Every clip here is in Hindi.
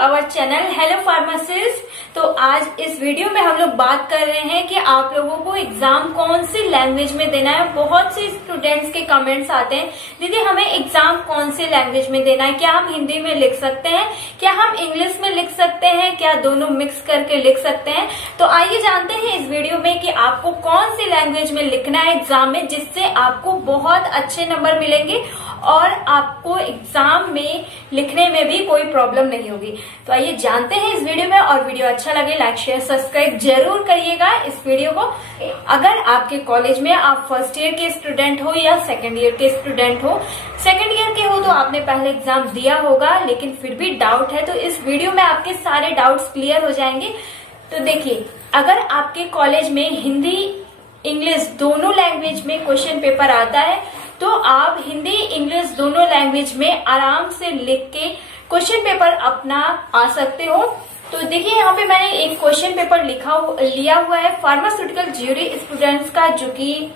Our channel hello pharmacist. तो आज इस वीडियो में हम लोग बात कर रहे हैं कि आप लोगों को एग्जाम कौन सी लैंग्वेज में देना है। बहुत से स्टूडेंट्स के कमेंट्स आते हैं, दीदी हमें एग्जाम कौन सी लैंग्वेज में देना है, क्या हम हिंदी में लिख सकते हैं, क्या हम इंग्लिश में लिख सकते हैं, क्या दोनों मिक्स करके लिख सकते हैं। तो आइए जानते हैं इस वीडियो में कि आपको कौन सी लैंग्वेज में लिखना है एग्जाम में, जिससे आपको बहुत अच्छे नंबर मिलेंगे और आपको एग्जाम में लिखने में भी कोई प्रॉब्लम नहीं होगी। तो आइए जानते हैं इस वीडियो में, और वीडियो अच्छा लगे लाइक शेयर सब्सक्राइब जरूर करिएगा इस वीडियो को। अगर आपके कॉलेज में आप फर्स्ट ईयर के स्टूडेंट हो या सेकंड ईयर के स्टूडेंट हो, सेकंड ईयर के हो तो आपने पहले एग्जाम दिया होगा लेकिन फिर भी डाउट है, तो इस वीडियो में आपके सारे डाउट्स क्लियर हो जाएंगे। तो देखिए, अगर आपके कॉलेज में हिंदी इंग्लिश दोनों लैंग्वेज में क्वेश्चन पेपर आता है तो आप हिंदी इंग्लिश दोनों लैंग्वेज में आराम से लिख के क्वेश्चन पेपर अपना आ सकते हो। तो देखिए यहाँ पे मैंने एक क्वेश्चन पेपर लिया हुआ है फार्मास्यूटिकल ज्यूरी स्टूडेंट्स का, जो कि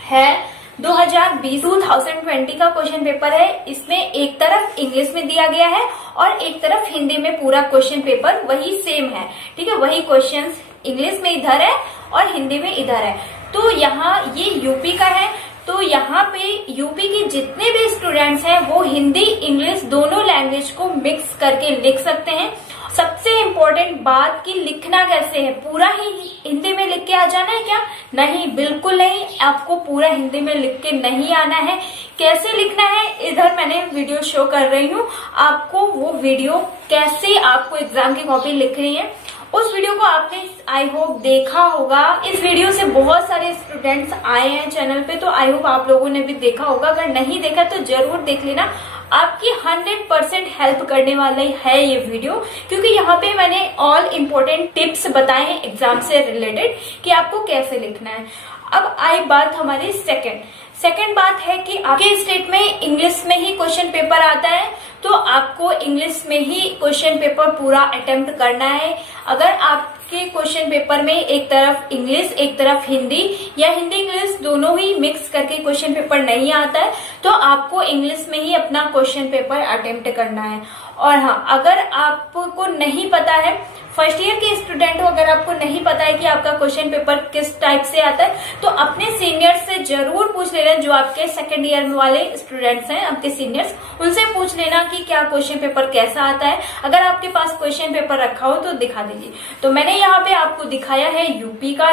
है 2020 का क्वेश्चन पेपर है। इसमें एक तरफ इंग्लिश में दिया गया है और एक तरफ हिंदी में पूरा क्वेश्चन पेपर वही सेम है, ठीक है। वही क्वेश्चंस इंग्लिश में इधर है और हिंदी में इधर है। तो यहाँ ये यूपी का है, तो यहाँ पे यूपी के जितने भी स्टूडेंट्स हैं वो हिंदी इंग्लिश दोनों लैंग्वेज को मिक्स करके लिख सकते हैं। सबसे इम्पोर्टेंट बात कि लिखना कैसे है, पूरा ही हिंदी में लिख के आ जाना है क्या? नहीं, बिल्कुल नहीं, आपको पूरा हिंदी में लिख के नहीं आना है। कैसे लिखना है इधर मैंने वीडियो शो कर रही हूँ आपको, वो वीडियो कैसे आपको एग्जाम की कॉपी लिखनी है उस वीडियो को आपने आई होप देखा होगा। इस वीडियो से बहुत सारे स्टूडेंट्स आए हैं चैनल पे, तो आई होप आप लोगों ने भी देखा होगा। अगर नहीं देखा तो जरूर देख लेना, आपकी 100% हेल्प करने वाला है ये वीडियो, क्योंकि यहाँ पे मैंने ऑल इम्पोर्टेंट टिप्स बताए हैं एग्जाम से रिलेटेड कि आपको कैसे लिखना है। अब आई बात हमारी सेकंड बात है कि आपके स्टेट में इंग्लिश में ही क्वेश्चन पेपर आता है, तो आपको इंग्लिश में ही क्वेश्चन पेपर पूरा अटेम्प्ट करना है। अगर आपके क्वेश्चन पेपर में एक तरफ इंग्लिश एक तरफ हिंदी या हिंदी इंग्लिश दोनों ही मिक्स करके क्वेश्चन पेपर नहीं आता है तो आपको इंग्लिश में ही अपना क्वेश्चन पेपर अटेम्प्ट करना है। और हाँ, अगर आपको नहीं पता है, फर्स्ट ईयर के स्टूडेंट हो, अगर आपको नहीं पता है कि आपका क्वेश्चन पेपर किस टाइप से आता है तो अपने सीनियर से जरूर पूछ लेना, जो आपके सेकंड ईयर वाले स्टूडेंट्स हैं आपके सीनियर्स, उनसे पूछ लेना कि क्या क्वेश्चन पेपर कैसा आता है। अगर आपके पास क्वेश्चन पेपर रखा हो तो दिखा दीजिए। तो मैंने यहाँ पे आपको दिखाया है यूपी का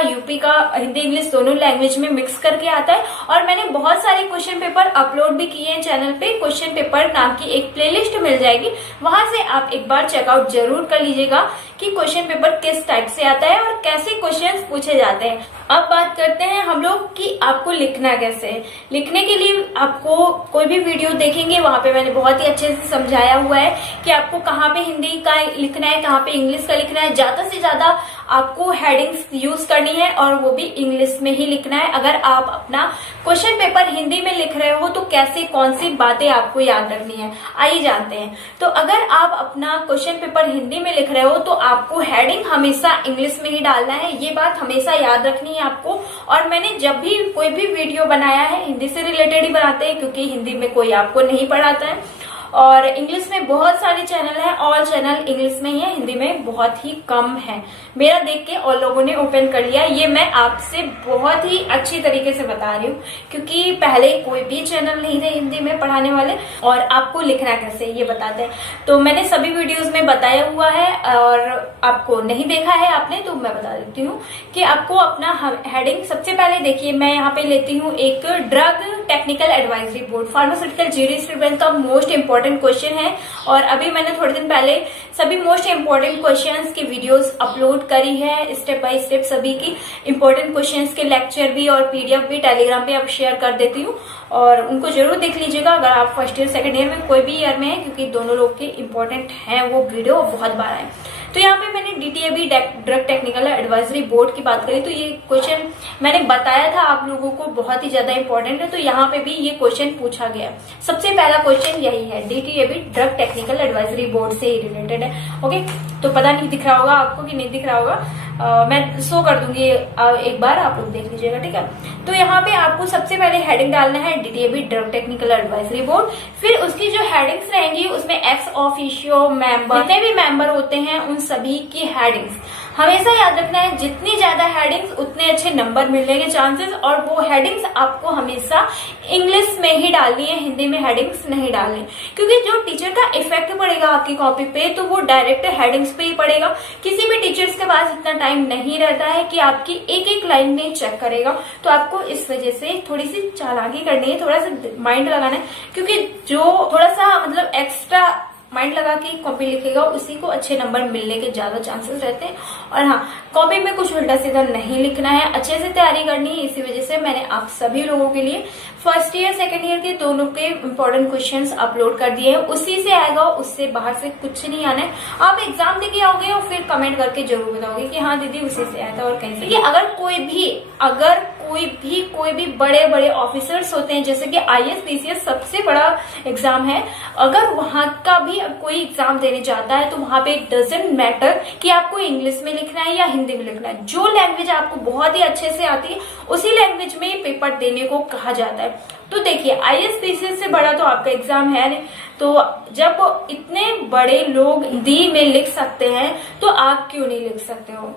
हिंदी इंग्लिश दोनों लैंग्वेज में मिक्स करके आता है, और मैंने बहुत सारे क्वेश्चन पेपर अपलोड भी किए हैं चैनल पे। क्वेश्चन पेपर नाम की एक प्लेलिस्ट मिल जाएगी, वहां से आप एक बार चेकआउट जरूर कर लीजिएगा कि क्वेश्चन पेपर किस टाइप से आता है और कैसे क्वेश्चंस पूछे जाते हैं। अब बात करते हैं हम लोग कि आपको लिखना कैसे है। लिखने के लिए आपको कोई भी वीडियो देखेंगे वहां पे मैंने बहुत ही अच्छे से समझाया हुआ है कि आपको कहाँ पे हिंदी का लिखना है, कहाँ पे इंग्लिश का लिखना है। ज्यादा से ज्यादा आपको हेडिंग्स यूज करनी है और वो भी इंग्लिश में ही लिखना है। अगर आप अपना क्वेश्चन पेपर हिंदी में लिख रहे हो तो कैसे कौन सी बातें आपको याद रखनी है, आइए जानते हैं। तो अगर आप अपना क्वेश्चन पेपर हिंदी में लिख रहे हो तो आपको हेडिंग हमेशा इंग्लिश में ही डालना है, ये बात हमेशा याद रखनी है आपको। और मैंने जब भी कोई भी वीडियो बनाया है हिंदी से रिलेटेड ही बनाते हैं, क्योंकि हिंदी में कोई आपको नहीं पढ़ाता है। और इंग्लिश में बहुत सारे चैनल हैं, ऑल चैनल इंग्लिश में ही है, हिंदी में बहुत ही कम है। मेरा देख के और लोगों ने ओपन कर लिया, ये मैं आपसे बहुत ही अच्छी तरीके से बता रही हूँ, क्योंकि पहले कोई भी चैनल नहीं थे हिंदी में पढ़ाने वाले। और आपको लिखना कैसे ये बताते हैं, तो मैंने सभी वीडियोस में बताया हुआ है, और आपको नहीं देखा है आपने तो मैं बता देती हूँ कि आपको अपना हेडिंग सबसे पहले देखिए। मैं यहाँ पे लेती हूँ एक drug technical advisory board pharmaceutical jury student का मोस्ट इंपॉर्टेंट क्वेश्चन है, और अभी मैंने थोड़े दिन पहले सभी मोस्ट इंपॉर्टेंट क्वेश्चंस की वीडियोस अपलोड करी है, स्टेप बाय स्टेप सभी की इंपॉर्टेंट क्वेश्चंस के लेक्चर भी और पीडीएफ भी टेलीग्राम पे अब शेयर कर देती हूँ, और उनको जरूर देख लीजिएगा अगर आप फर्स्ट ईयर सेकंड ईयर में कोई भी ईयर में है, क्योंकि दोनों लोग के इंपॉर्टेंट है वो वीडियो, बहुत बार आए। तो यहाँ पे मैंने डीटीएबी ड्रग टेक्निकल एडवाइजरी बोर्ड की बात करी तो ये क्वेश्चन मैंने बताया था आप लोगों को बहुत ही ज्यादा इंपॉर्टेंट है, तो यहाँ पे भी ये क्वेश्चन पूछा गया। सबसे पहला क्वेश्चन यही है, डीटीएबी ड्रग टेक्निकल एडवाइजरी बोर्ड से ही रिलेटेड है। ओके, तो पता नहीं दिख रहा होगा आपको कि नहीं दिख रहा होगा, मैं शो कर दूंगी, एक बार आप लोग देख लीजिएगा, ठीक है। तो यहाँ पे आपको सबसे पहले हेडिंग डालना है DTAB drug technical advisory board. फिर उसकी जो हेडिंग्स रहेंगी उसमें एक्स ऑफिशियो मेंबर, जितने भी मेंबर होते हैं उन सभी की हेडिंग्स हमेशा याद रखना है। जितनी ज्यादा हेडिंग्स उतने अच्छे नंबर मिलने के चांसेस, और वो हेडिंग्स आपको हमेशा इंग्लिश में ही डालनी है, हिंदी में हेडिंग्स नहीं डालनी, क्योंकि जो टीचर का इफेक्ट पड़ेगा आपकी कॉपी पे तो वो डायरेक्ट हेडिंग्स पे ही पड़ेगा। किसी भी टीचर्स के पास इतना टाइम नहीं रहता है कि आपकी एक एक लाइन में चेक करेगा, तो आपको इस वजह से थोड़ी सी चालाकी करनी है, थोड़ा सा माइंड लगाना है, क्योंकि जो थोड़ा सा मतलब एक्स्ट्रा माइंड लगा के कॉपी लिखेगा उसी को अच्छे नंबर मिलने के ज्यादा चांसेस रहते हैं। और हाँ, कॉपी में कुछ उल्टा सीधा नहीं लिखना है, अच्छे से तैयारी करनी है। इसी वजह से मैंने आप सभी लोगों के लिए फर्स्ट ईयर सेकंड ईयर के दोनों के इंपॉर्टेंट क्वेश्चंस अपलोड कर दिए हैं, उसी से आएगा, उससे बाहर से कुछ नहीं आना है। आप एग्जाम देके आओगे और फिर कमेंट करके जरूर बताओगे कि हाँ दीदी उसी से आया था और कहीं से। अगर कोई भी बड़े बड़े ऑफिसर्स होते हैं, जैसे कि IAS PCS सबसे बड़ा एग्जाम है, अगर वहां का भी कोई एग्जाम देने जाता है तो वहां पे डजंट मैटर कि आपको इंग्लिश में लिखना है या हिंदी में लिखना है, जो लैंग्वेज आपको बहुत ही अच्छे से आती है उसी लैंग्वेज में पेपर देने को कहा जाता है। तो देखिए IAS PCS से बड़ा तो आपका एग्जाम है नहीं, तो जब इतने बड़े लोग हिंदी में लिख सकते हैं तो आप क्यों नहीं लिख सकते हो।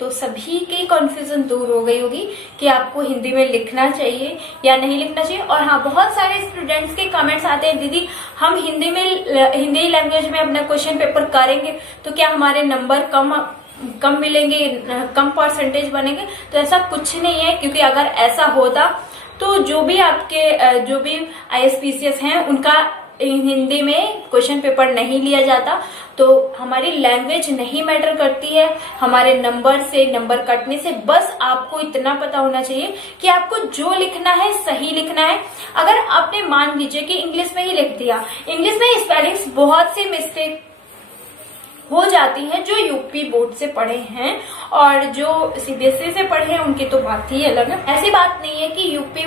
तो सभी की कंफ्यूजन दूर हो गई होगी कि आपको हिंदी में लिखना चाहिए या नहीं लिखना चाहिए। और हाँ, बहुत सारे स्टूडेंट्स के कमेंट्स आते हैं, दीदी हम हिंदी लैंग्वेज में अपना क्वेश्चन पेपर करेंगे तो क्या हमारे नंबर कम मिलेंगे, कम परसेंटेज बनेंगे। तो ऐसा कुछ नहीं है, क्योंकि अगर ऐसा होता तो जो भी IAS PCS हैं उनका हिंदी में क्वेश्चन पेपर नहीं लिया जाता। तो हमारी लैंग्वेज नहीं मैटर करती है, हमारे नंबर से, नंबर कटने से बस आपको इतना पता होना चाहिए कि आपको जो लिखना है सही लिखना है। अगर आपने मान लीजिए कि इंग्लिश में ही लिख दिया, इंग्लिश में स्पेलिंग्स बहुत सी मिस्टेक हो जाती है जो यूपी बोर्ड से पढ़े हैं, और जो CBSE से पढ़े हैं उनकी तो बात ही अलग है। ऐसी बात नहीं है कि यूपी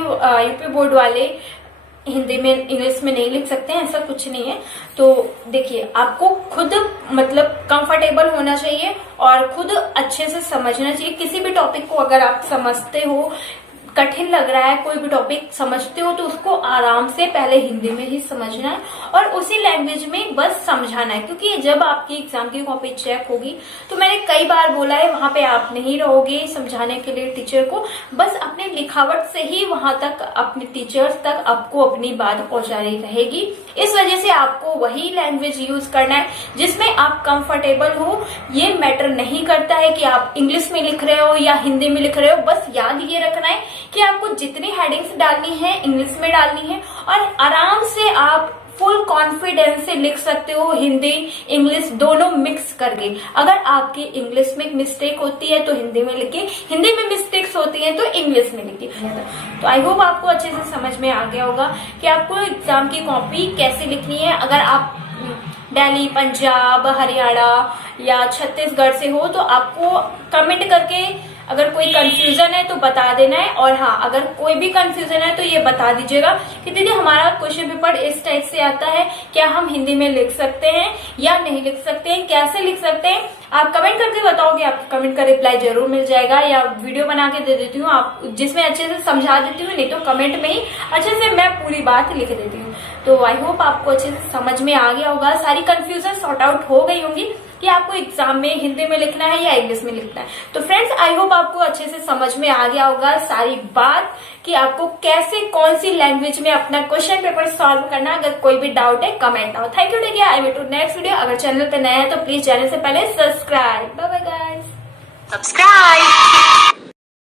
बोर्ड वाले हिंदी में इंग्लिश में नहीं लिख सकते हैं, ऐसा कुछ नहीं है। तो देखिए, आपको खुद मतलब कंफर्टेबल होना चाहिए और खुद अच्छे से समझना चाहिए। किसी भी टॉपिक को अगर आप समझते हो, कठिन लग रहा है, कोई भी टॉपिक समझते हो तो उसको आराम से पहले हिंदी में ही समझना है और उसी लैंग्वेज में बस समझाना है। क्योंकि जब आपकी एग्जाम की कॉपी चेक होगी तो मैंने कई बार बोला है, वहां पे आप नहीं रहोगे समझाने के लिए टीचर को, बस अपने लिखावट से ही वहां तक अपने टीचर्स तक आपको अपनी बात पहुंचानी रहेगी। इस वजह से आपको वही लैंग्वेज यूज करना है जिसमें आप कंफर्टेबल हो। ये मैटर नहीं करता है कि आप इंग्लिश में लिख रहे हो या हिंदी में लिख रहे हो, बस याद ये रखना है कि आपको जितनी हेडिंग्स डालनी है इंग्लिश में डालनी है, और आराम से आप फुल कॉन्फिडेंस से लिख सकते हो, हिंदी इंग्लिश दोनों मिक्स करके। अगर आपकी इंग्लिश में मिस्टेक होती है तो हिंदी में लिखिए, हिंदी में मिस्टेक्स होती है तो इंग्लिश में लिखिए। तो आई होप आपको अच्छे से समझ में आ गया होगा कि आपको एग्जाम की कॉपी कैसे लिखनी है। अगर आप दिल्ली, पंजाब, हरियाणा या छत्तीसगढ़ से हो तो आपको कमेंट करके अगर कोई कंफ्यूजन है तो बता देना है। और हाँ, अगर कोई भी कंफ्यूजन है तो ये बता दीजिएगा कि दीदी हमारा क्वेश्चन पेपर इस टाइप से आता है, क्या हम हिंदी में लिख सकते हैं या नहीं लिख सकते हैं, कैसे लिख सकते हैं। आप कमेंट करके बताओगे, आपके कमेंट का रिप्लाई जरूर मिल जाएगा, या वीडियो बना के दे देती हूँ आप जिसमें अच्छे से समझा देती हूँ, नहीं तो कमेंट में ही अच्छे से मैं पूरी बात लिख देती हूँ। तो आई होप आपको अच्छे से समझ में आ गया होगा, सारी कंफ्यूजन सॉर्ट आउट हो गई होंगी कि आपको एग्जाम में हिंदी में लिखना है या इंग्लिश में लिखना है। तो फ्रेंड्स, आई होप आपको अच्छे से समझ में आ गया होगा सारी बात कि आपको कैसे कौन सी लैंग्वेज में अपना क्वेश्चन पेपर सॉल्व करना। अगर कोई भी डाउट है कमेंट आओ। Thank you, take care, I will to next video. अगर चैनल पे नया है तो प्लीज चैनल से पहले subscribe. Bye bye guys, subscribe.